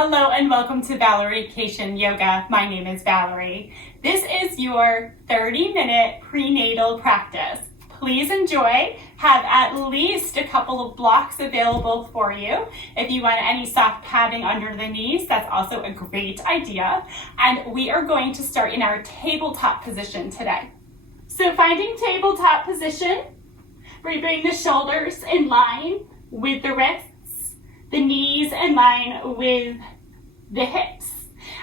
Hello and welcome to Vacation Yoga. My name is Valerie. This is your 30-minute prenatal practice. Please enjoy. Have at least a couple of blocks available for you. If you want any soft padding under the knees, that's also a great idea. And we are going to start in our tabletop position today. So finding tabletop position, we bring the shoulders in line with the wrists, the knees in line with the hips.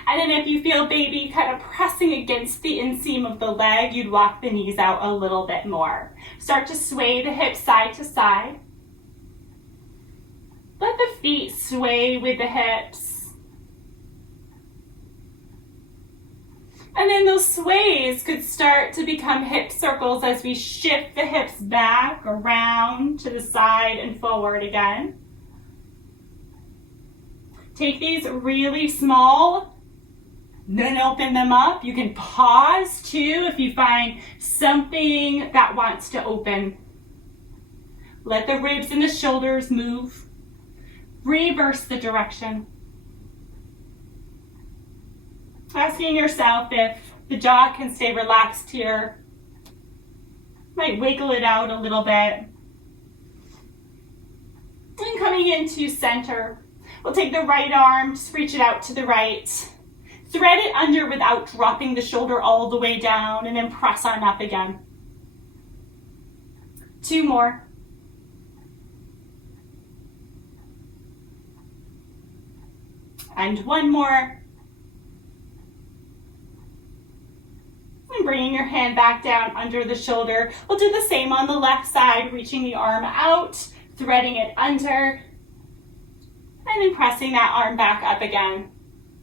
And then if you feel baby kind of pressing against the inseam of the leg, you'd walk the knees out a little bit more. Start to sway the hips side to side. Let the feet sway with the hips. And then those sways could start to become hip circles as we shift the hips back, around, to the side, and forward again. Take these really small, then open them up. You can pause too if you find something that wants to open. Let the ribs and the shoulders move. Reverse the direction. Asking yourself if the jaw can stay relaxed here. Might wiggle it out a little bit. And coming into center. We'll take the right arm, just reach it out to the right. Thread it under without dropping the shoulder all the way down, and then press on up again. 2 more. And 1 more. And bringing your hand back down under the shoulder. We'll do the same on the left side, reaching the arm out, threading it under, and then pressing that arm back up again.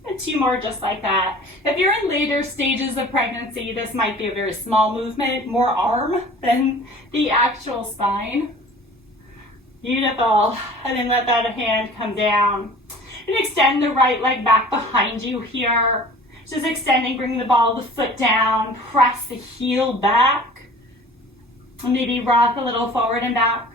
And 2 more just like that. If you're in later stages of pregnancy, this might be a very small movement, more arm than the actual spine. Beautiful. And then let that hand come down. And extend the right leg back behind you here. Just extending, bring the ball of the foot down, press the heel back. And maybe rock a little forward and back.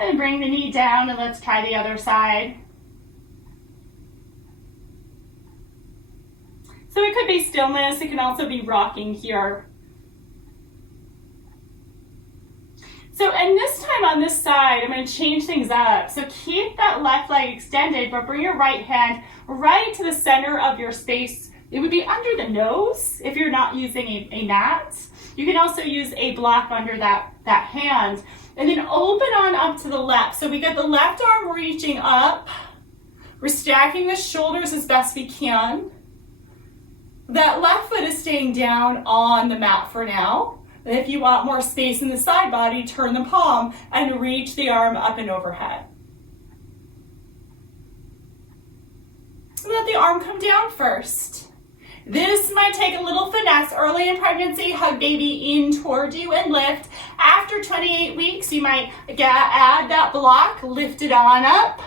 And bring the knee down and let's try the other side. So it could be stillness, it can also be rocking here. So, and this time on this side, I'm going to change things up. So keep that left leg extended, but bring your right hand right to the center of your space. It would be under the nose if you're not using a mat. You can also use a block under that hand. And then open on up to the left. So we got the left arm reaching up. We're stacking the shoulders as best we can. That left foot is staying down on the mat for now. And if you want more space in the side body, turn the palm and reach the arm up and overhead. Let the arm come down first. This might take a little finesse. Early in pregnancy, hug baby in toward you and lift. After 28 weeks, you might add that block, lift it on up,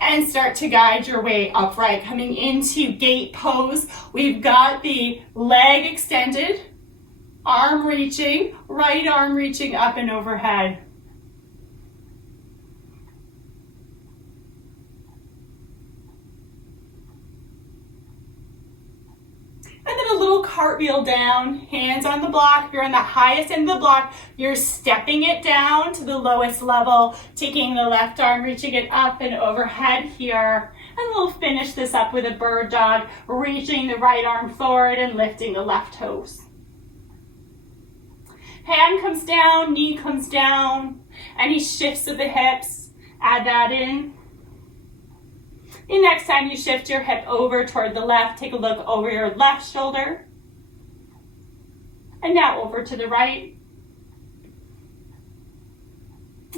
and start to guide your way upright. Coming into gate pose, we've got the leg extended, arm reaching, right arm reaching up and overhead. And then a little cartwheel down, hands on the block. If you're on the highest end of the block, you're stepping it down to the lowest level, taking the left arm, reaching it up and overhead here. And we'll finish this up with a bird dog, reaching the right arm forward and lifting the left toes. Hand comes down, knee comes down, any shifts of the hips, add that in. And next time you shift your hip over toward the left, take a look over your left shoulder. And now over to the right.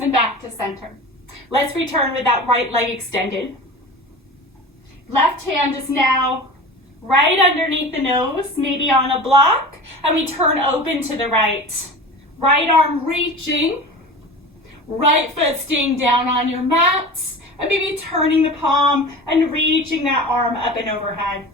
And back to center. Let's return with that right leg extended. Left hand is now right underneath the nose, maybe on a block. And we turn open to the right. Right arm reaching. Right foot staying down on your mat. And maybe turning the palm and reaching that arm up and overhead.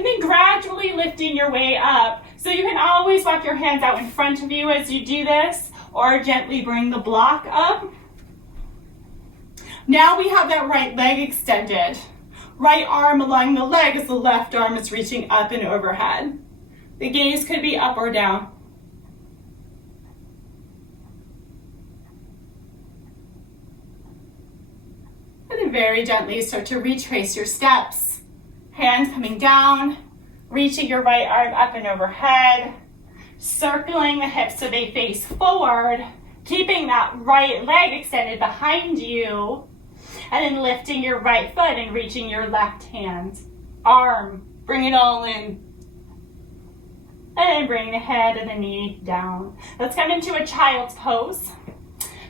And then gradually lifting your way up. So you can always walk your hands out in front of you as you do this, or gently bring the block up. Now we have that right leg extended. Right arm along the leg as the left arm is reaching up and overhead. The gaze could be up or down. And then very gently start to retrace your steps. Hands coming down, reaching your right arm up and overhead, circling the hips so they face forward, keeping that right leg extended behind you, and then lifting your right foot and reaching your left hand, arm, bring it all in. And then bring the head and the knee down. Let's come into a child's pose.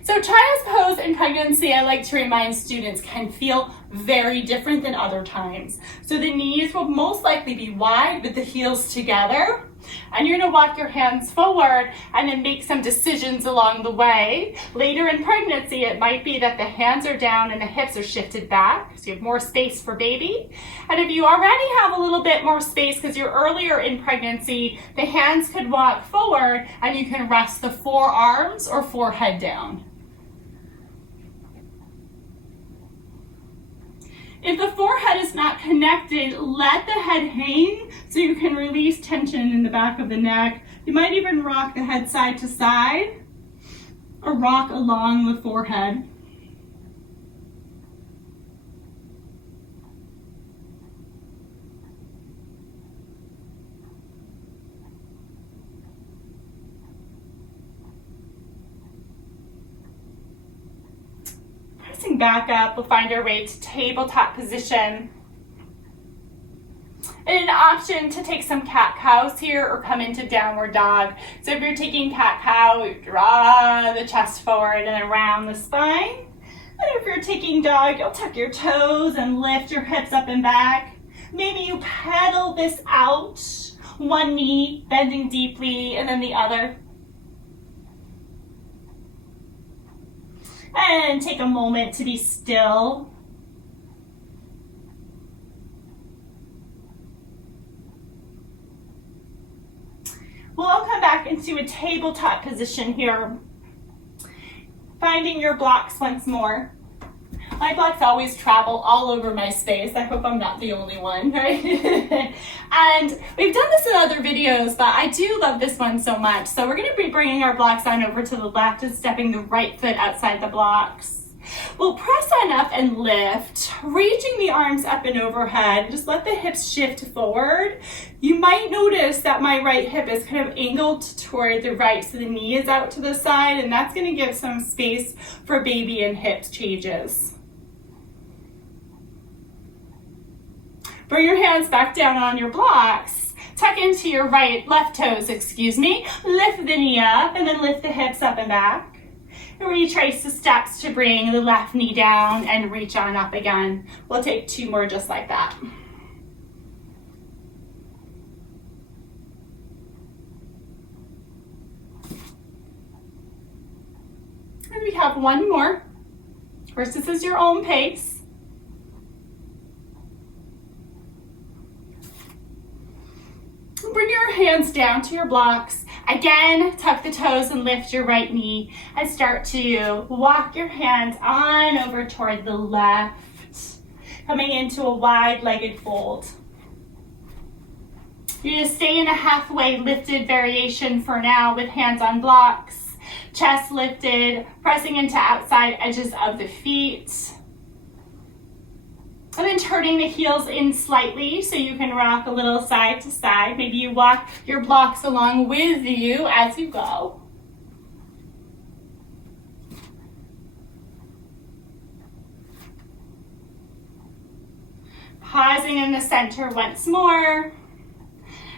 So child's pose in pregnancy, I like to remind students, can feel very different than other times. So the knees will most likely be wide with the heels together. And you're gonna walk your hands forward and then make some decisions along the way. Later in pregnancy, it might be that the hands are down and the hips are shifted back, so you have more space for baby. And if you already have a little bit more space because you're earlier in pregnancy, the hands could walk forward and you can rest the forearms or forehead down. If the forehead is not connected, let the head hang so you can release tension in the back of the neck. You might even rock the head side to side or rock along the forehead. Pressing back up, we'll find our way to tabletop position. And an option to take some cat-cows here or come into downward dog. So if you're taking cat-cow, you draw the chest forward and around the spine. And if you're taking dog, you'll tuck your toes and lift your hips up and back. Maybe you pedal this out, one knee bending deeply and then the other. And take a moment to be still. We'll all come back into a tabletop position here. Finding your blocks once more. My blocks always travel all over my space. I hope I'm not the only one, right? And we've done this in other videos, but I do love this one so much. So we're gonna be bringing our blocks on over to the left and stepping the right foot outside the blocks. We'll press on up and lift, reaching the arms up and overhead. Just let the hips shift forward. You might notice that my right hip is kind of angled toward the right, so the knee is out to the side, and that's gonna give some space for baby and hips changes. Bring your hands back down on your blocks. Tuck into your left toes, lift the knee up and then lift the hips up and back. And retrace the steps to bring the left knee down and reach on up again. We'll take two more just like that. And we have one more. Of course, this is your own pace. Bring your hands down to your blocks. Again, tuck the toes and lift your right knee and start to walk your hands on over toward the left, coming into a wide-legged fold. You're going to stay in a halfway lifted variation for now with hands on blocks, chest lifted, pressing into outside edges of the feet. And then turning the heels in slightly so you can rock a little side to side. Maybe you walk your blocks along with you as you go. Pausing in the center once more.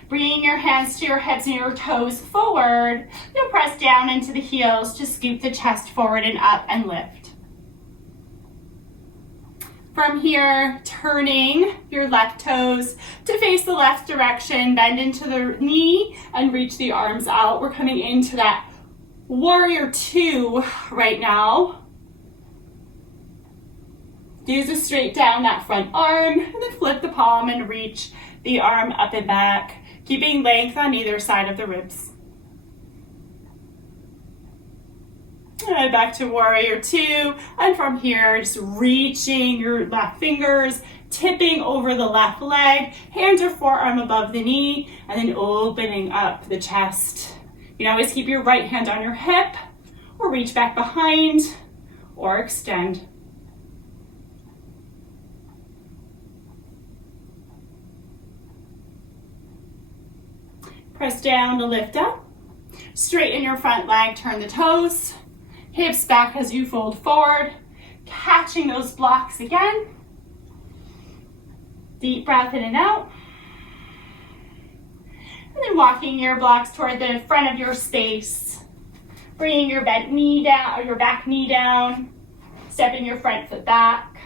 Bringing your hands to your hips and your toes forward. You'll press down into the heels to scoop the chest forward and up and lift. From here, turning your left toes to face the left direction, bend into the knee and reach the arms out. We're coming into that warrior two right now. Gaze is straight down that front arm and then flip the palm and reach the arm up and back, keeping length on either side of the ribs. And back to warrior two, and from here, just reaching your left fingers, tipping over the left leg, hands or forearm above the knee, and then opening up the chest. You can always keep your right hand on your hip, or reach back behind, or extend. Press down to lift up. Straighten your front leg, turn the toes. Hips back as you fold forward. Catching those blocks again. Deep breath in and out. And then walking your blocks toward the front of your space. Bringing your bent knee down, or your back knee down. Stepping your front foot back.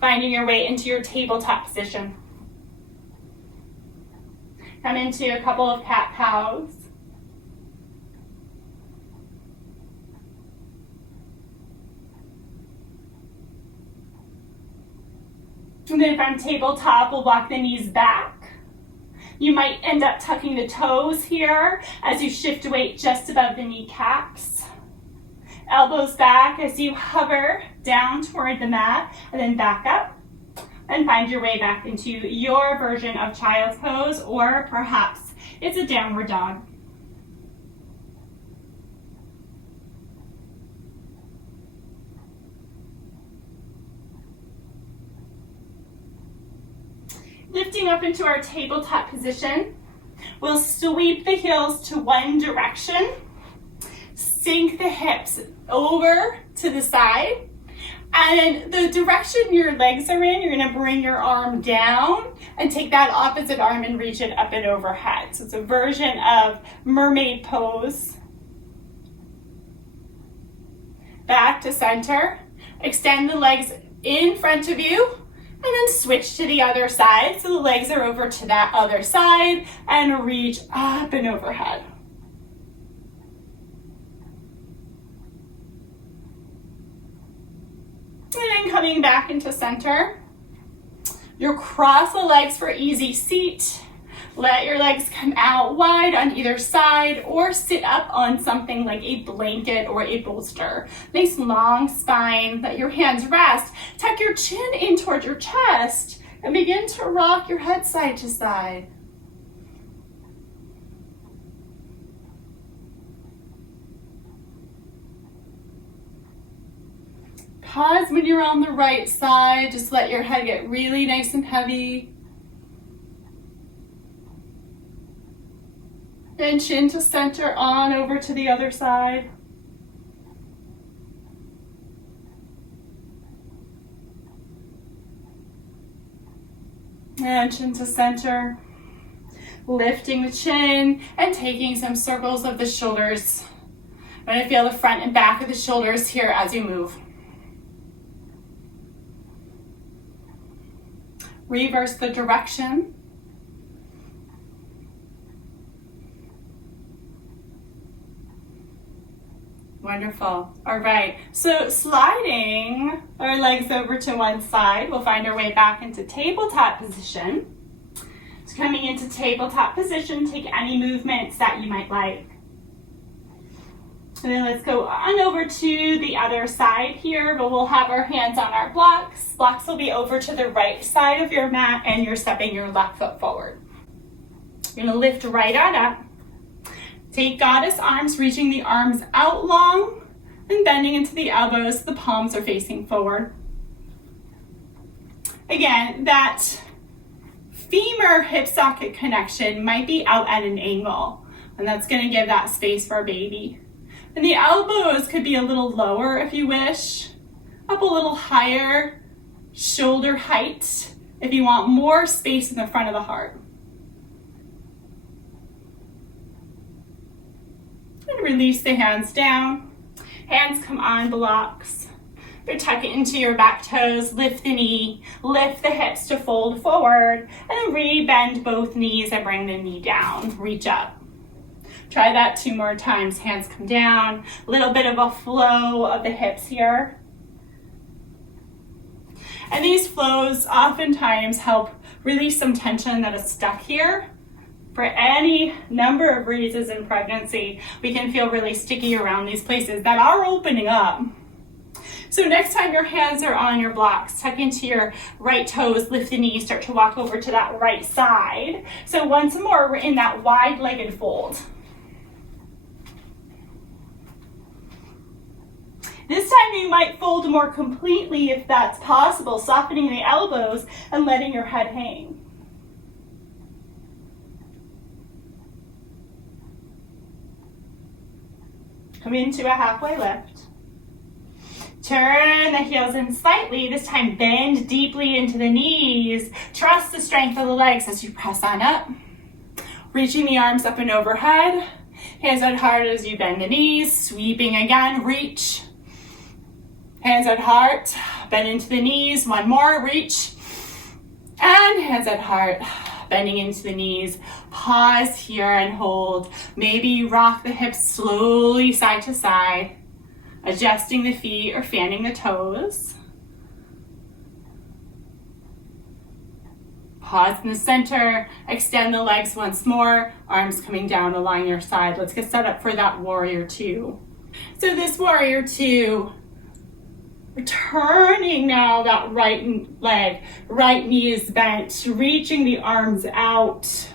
Finding your way into your tabletop position. Come into a couple of cat-cows. And then from tabletop, we'll walk the knees back. You might end up tucking the toes here as you shift weight just above the kneecaps. Elbows back as you hover down toward the mat, and then back up. And find your way back into your version of child's pose, or perhaps it's a downward dog. Lifting up into our tabletop position, we'll sweep the heels to one direction, sink the hips over to the side, and the direction your legs are in, you're gonna bring your arm down and take that opposite arm and reach it up and overhead. So it's a version of mermaid pose. Back to center. Extend the legs in front of you and then switch to the other side. So the legs are over to that other side and reach up and overhead. And then coming back into center. You'll cross the legs for easy seat. Let your legs come out wide on either side, or sit up on something like a blanket or a bolster. Nice long spine, let your hands rest. Tuck your chin in towards your chest and begin to rock your head side to side. Pause when you're on the right side. Just let your head get really nice and heavy. Then chin to center, on over to the other side. And chin to center. Lifting the chin and taking some circles of the shoulders. I'm going to feel the front and back of the shoulders here as you move. Reverse the direction. Wonderful. All right, so sliding our legs over to one side, we'll find our way back into tabletop position. So coming into tabletop position, take any movements that you might like. And then let's go on over to the other side here, but we'll have our hands on our blocks. Blocks will be over to the right side of your mat, and you're stepping your left foot forward. You're gonna lift right on up. Take goddess arms, reaching the arms out long and bending into the elbows. The palms are facing forward. Again, that femur hip socket connection might be out at an angle, and that's gonna give that space for our baby. And the elbows could be a little lower if you wish, up a little higher, shoulder height, if you want more space in the front of the heart. And release the hands down. Hands come on blocks. But tuck it into your back toes, lift the knee, lift the hips to fold forward, and then re-bend both knees and bring the knee down, reach up. Try that 2 more times. Hands come down, a little bit of a flow of the hips here. And these flows oftentimes help Release some tension that is stuck here. For any number of reasons in pregnancy, we can feel really sticky around these places that are opening up. So next time your hands are on your blocks, tuck into your right toes, lift the knees, start to walk over to that right side. So once more, we're in that wide-legged fold. This time you might fold more completely if that's possible, softening the elbows and letting your head hang. Come into a halfway lift. Turn the heels in slightly. This time bend deeply into the knees. Trust the strength of the legs as you press on up. Reaching the arms up and overhead. Hands out hard as you bend the knees. Sweeping again, reach. Hands at heart, bend into the knees. One more, reach. And hands at heart, bending into the knees. Pause here and hold. Maybe rock the hips slowly side to side, adjusting the feet or fanning the toes. Pause in the center, extend the legs once more, arms coming down along your side. Let's get set up for that warrior two. So this warrior two, we're turning now that right leg, right knee is bent, reaching the arms out,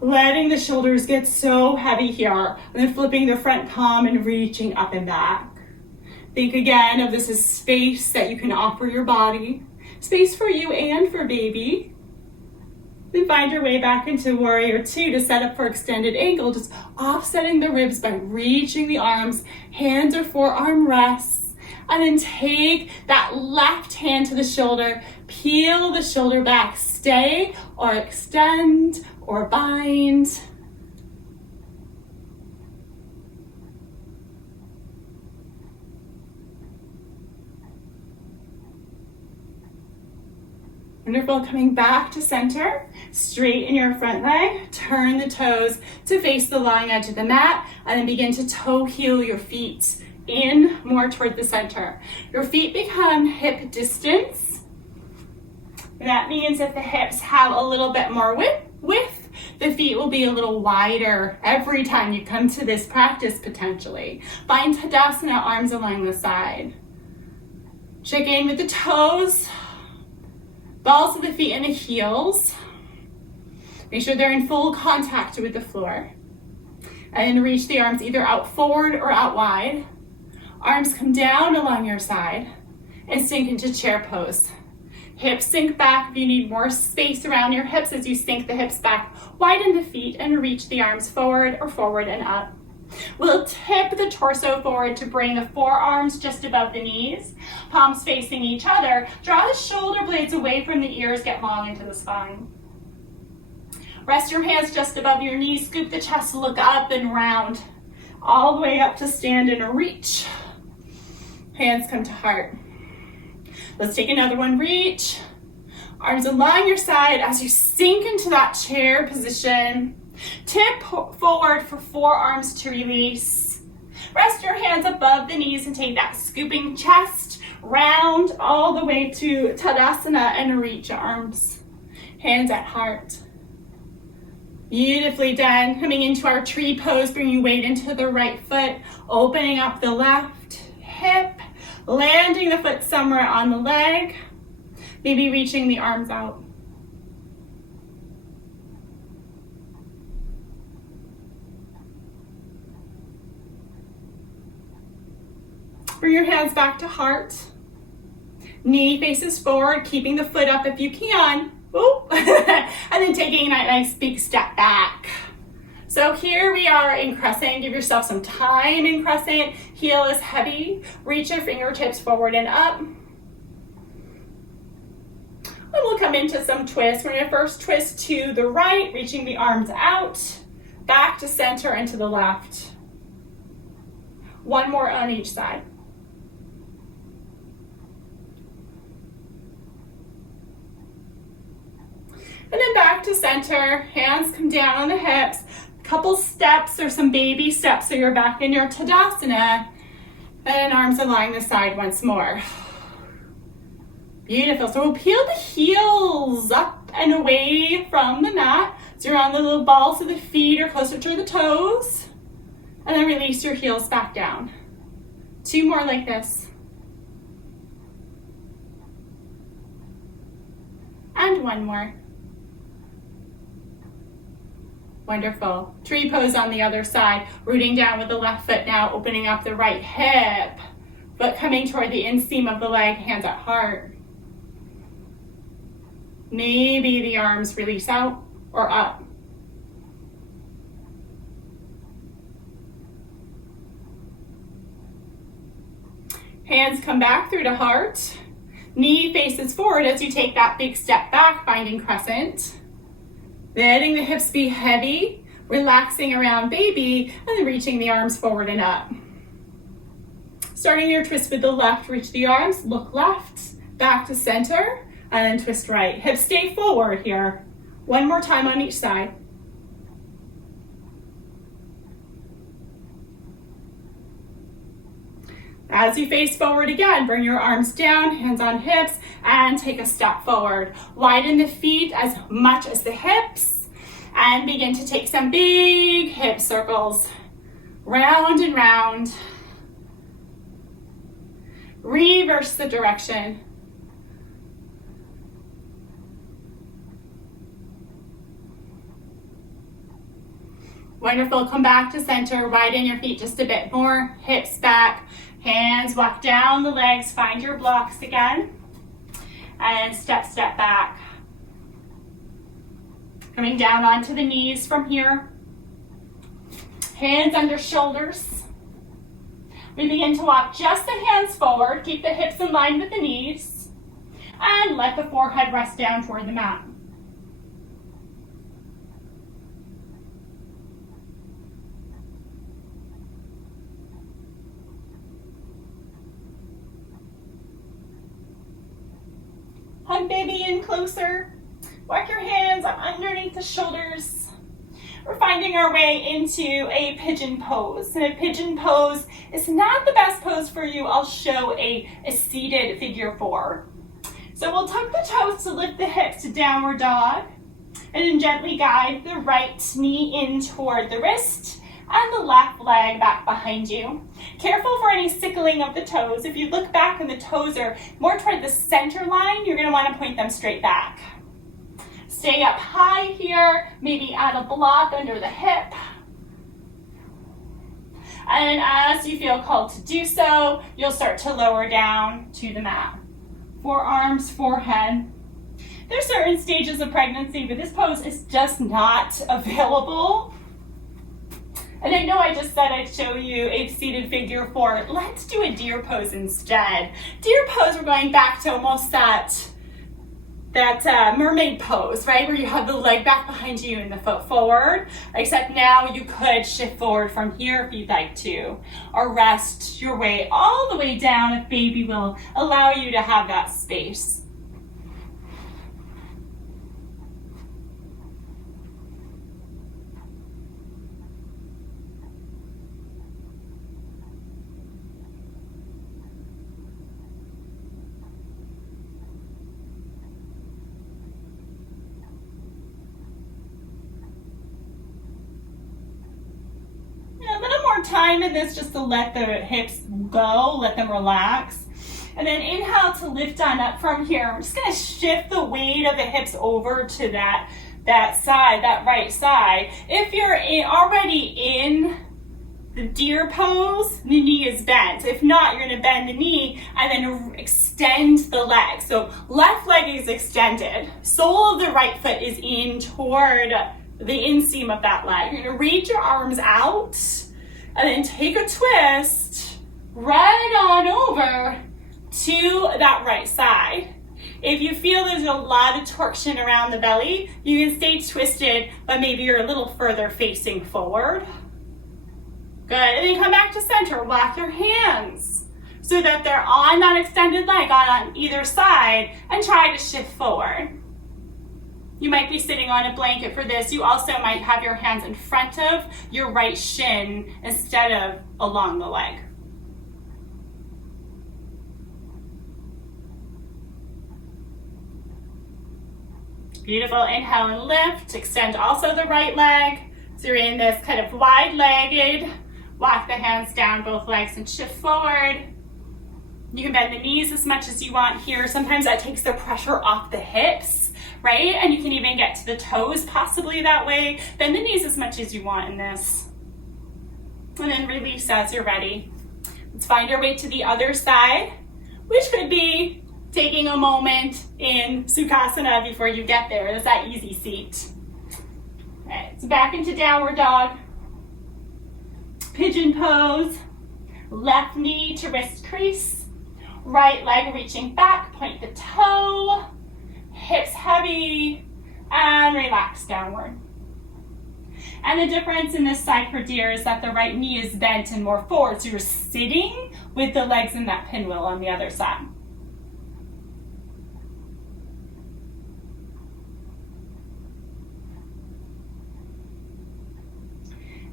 letting the shoulders get so heavy here, and then flipping the front palm and reaching up and back. Think again of this as space that you can offer your body, space for you and for baby. Then find your way back into warrior two to set up for extended angle, just offsetting the ribs by reaching the arms, hands or forearm rests. And then take that left hand to the shoulder, peel the shoulder back, stay or extend or bind. Wonderful, coming back to center, straighten your front leg, turn the toes to face the long edge of the mat, and then begin to toe heel your feet in more toward the center. Your feet become hip distance. That means if the hips have a little bit more width, the feet will be a little wider every time you come to this practice potentially. Find Tadasana, arms along the side. Check in with the toes, balls of the feet and the heels. Make sure they're in full contact with the floor. And then reach the arms either out forward or out wide. Arms come down along your side and sink into chair pose. Hips sink back if you need more space around your hips as you sink the hips back. Widen the feet and reach the arms forward or forward and up. We'll tip the torso forward to bring the forearms just above the knees, palms facing each other. Draw the shoulder blades away from the ears, get long into the spine. Rest your hands just above your knees, scoop the chest, look up and round, all the way up to stand and reach. Hands come to heart. Let's take another one, reach. Arms along your side as you sink into that chair position. Tip forward for forearms to release. Rest your hands above the knees and take that scooping chest, round all the way to Tadasana and reach arms. Hands at heart. Beautifully done. Coming into our tree pose, bringing weight into the right foot, opening up the left hip, landing the foot somewhere on the leg, maybe reaching the arms out. Bring your hands back to heart. Knee faces forward, keeping the foot up if you can. And then taking that nice big step back. So here we are in crescent. Give yourself some time in crescent. Heel is heavy. Reach your fingertips forward and up. And we'll come into some twists. We're gonna first twist to the right, reaching the arms out, back to center and to the left. One more on each side. And then back to center, hands come down on the hips, couple steps or some baby steps so you're back in your Tadasana, and arms along the side once more. Beautiful, so we'll peel the heels up and away from the mat. So you're on the little balls of the feet or closer to the toes. And then release your heels back down. 2 more like this. And 1 more. Wonderful. Tree pose on the other side. Rooting down with the left foot now, opening up the right hip. Foot coming toward the inseam of the leg, hands at heart. Maybe the arms release out or up. Hands come back through to heart. Knee faces forward as you take that big step back, finding crescent. Letting the hips be heavy, relaxing around baby, and then reaching the arms forward and up. Starting your twist with the left, reach the arms, look left, back to center, and then twist right. Hips stay forward here. 1 more time on each side. As you face forward again, bring your arms down, hands on hips, and take a step forward. Widen the feet as much as the hips, and begin to take some big hip circles. Round and round. Reverse the direction. Wonderful, come back to center, widen your feet just a bit more, hips back, hands walk down the legs, find your blocks again, and step back. Coming down onto the knees from here, hands under shoulders. We begin to walk just the hands forward, keep the hips in line with the knees, and let the forehead rest down toward the mat. Hug baby in closer. Walk your hands up underneath the shoulders. We're finding our way into a pigeon pose. And a pigeon pose is not the best pose for you. I'll show a seated figure 4. So we'll tuck the toes to lift the hips to downward dog. And then gently guide the right knee in toward the wrist and the left leg back behind you. Careful for any sickling of the toes. If you look back and the toes are more toward the center line, you're going to want to point them straight back. Stay up high here, maybe add a block under the hip. And as you feel called to do so, you'll start to lower down to the mat. Forearms, forehead. There's certain stages of pregnancy, but this pose is just not available. And I know I just said I'd show you a seated figure 4. Let's do a deer pose instead. Deer pose, we're going back to almost that mermaid pose, right? Where you have the leg back behind you and the foot forward. Except now you could shift forward from here if you'd like to. Or rest your way all the way down if baby will allow you to have that space. Time in this just to let the hips go, let them relax. And then inhale to lift on up from here. I'm just going to shift the weight of the hips over to that side, that right side. If you're already in the deer pose, the knee is bent. If not, you're going to bend the knee and then extend the leg. So left leg is extended. Sole of the right foot is in toward the inseam of that leg. You're going to reach your arms out. And then take a twist right on over to that right side. If you feel there's a lot of torsion around the belly, you can stay twisted, but maybe you're a little further facing forward. Good, and then come back to center. Walk your hands so that they're on that extended leg on either side and try to shift forward. You might be sitting on a blanket for this. You also might have your hands in front of your right shin instead of along the leg. Beautiful. Inhale and lift. Extend also the right leg. So you're in this kind of wide-legged. Walk the hands down both legs and shift forward. You can bend the knees as much as you want here. Sometimes that takes the pressure off the hips, right? And you can even get to the toes possibly that way. Bend the knees as much as you want in this. And then release as you're ready. Let's find our way to the other side, which could be taking a moment in Sukhasana before you get there. It's that easy seat. All right, so back into downward dog. Pigeon pose. Left knee to wrist crease. Right leg reaching back, point the toe. Hips heavy, and relax downward. And the difference in this side for deer is that the right knee is bent and more forward. So you're sitting with the legs in that pinwheel on the other side.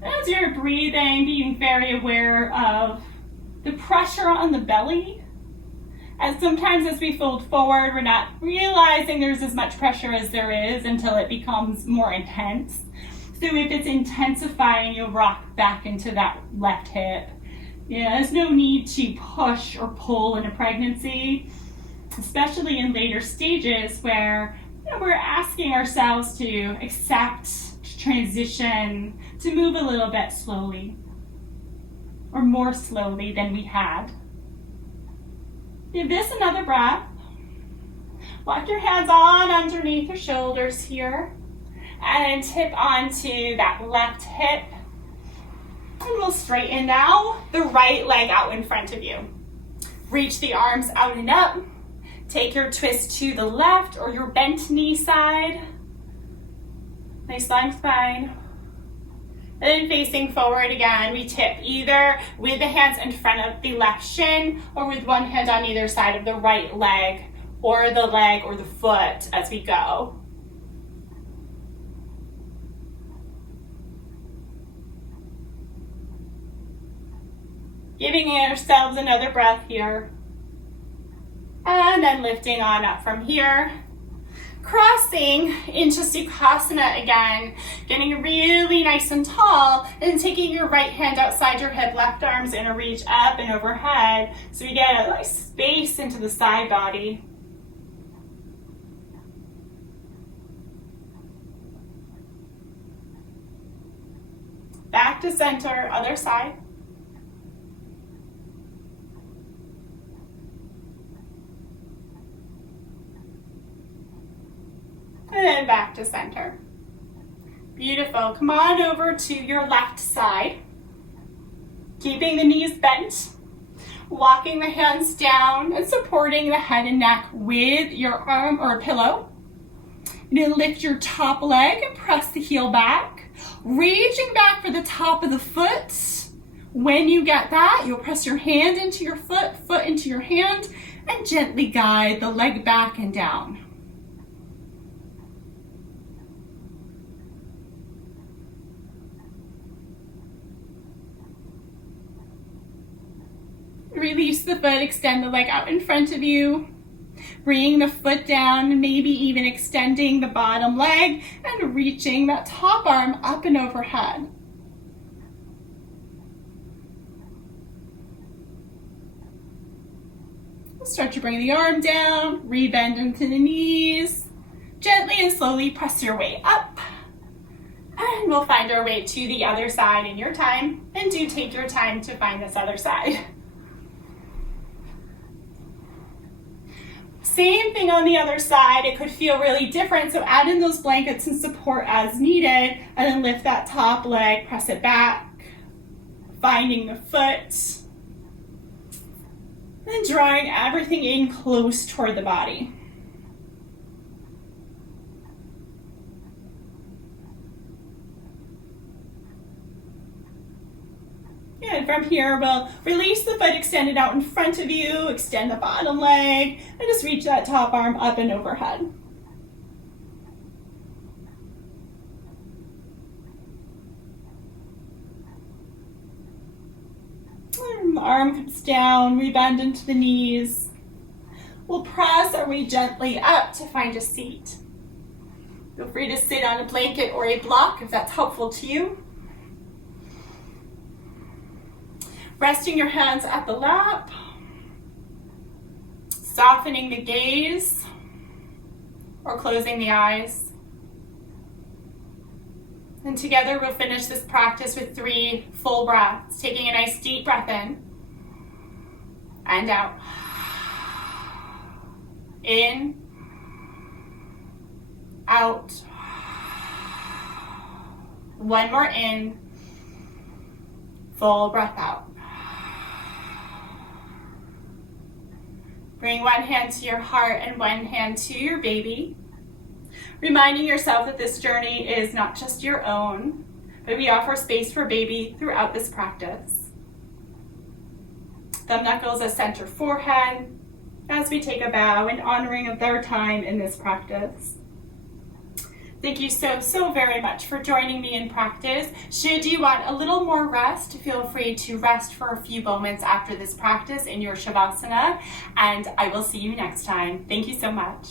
As you're breathing, being very aware of the pressure on the belly. And sometimes as we fold forward, we're not realizing there's as much pressure as there is until it becomes more intense. So if it's intensifying, you'll rock back into that left hip. Yeah, there's no need to push or pull in a pregnancy, especially in later stages where we're asking ourselves to accept, to transition, to move a little bit slowly, or more slowly than we had. Give this another breath. Walk your hands on underneath your shoulders here, and tip onto that left hip. And we'll straighten now the right leg out in front of you. Reach the arms out and up. Take your twist to the left or your bent knee side. Nice long spine. And then facing forward again, we tip either with the hands in front of the left shin or with one hand on either side of the right leg or the leg or the foot as we go. Giving ourselves another breath here. And then lifting on up from here. Crossing into Sukhasana again, getting really nice and tall, and taking your right hand outside your hip, left arm's in a reach up and overhead, so we get a nice space into the side body. Back to center, other side. And then back to center. Beautiful. Come on over to your left side. Keeping the knees bent. Walking the hands down and supporting the head and neck with your arm or a pillow. You're going to lift your top leg and press the heel back. Reaching back for the top of the foot. When you get that, you'll press your hand into your foot, foot into your hand, and gently guide the leg back and down. Release the foot, extend the leg out in front of you. Bring the foot down, maybe even extending the bottom leg and reaching that top arm up and overhead. Start to bring the arm down, rebend into the knees. Gently and slowly press your way up. And we'll find our way to the other side in your time. And do take your time to find this other side. Same thing on the other side. It could feel really different, so add in those blankets and support as needed, and then lift that top leg, press it back, finding the foot, and drawing everything in close toward the body. And from here, we'll release the foot, extend it out in front of you, extend the bottom leg, and just reach that top arm up and overhead. Arm comes down, we bend into the knees. We'll press our way gently up to find a seat. Feel free to sit on a blanket or a block if that's helpful to you. Resting your hands at the lap. Softening the gaze or closing the eyes. And together we'll finish this practice with 3 full breaths, taking a nice deep breath in and out. In, out. One more in, full breath out. Bring one hand to your heart and one hand to your baby. Reminding yourself that this journey is not just your own, but we offer space for baby throughout this practice. Thumb knuckles as center forehead as we take a bow in honoring of their time in this practice. Thank you so very much for joining me in practice. Should you want a little more rest, feel free to rest for a few moments after this practice in your Shavasana, and I will see you next time. Thank you so much.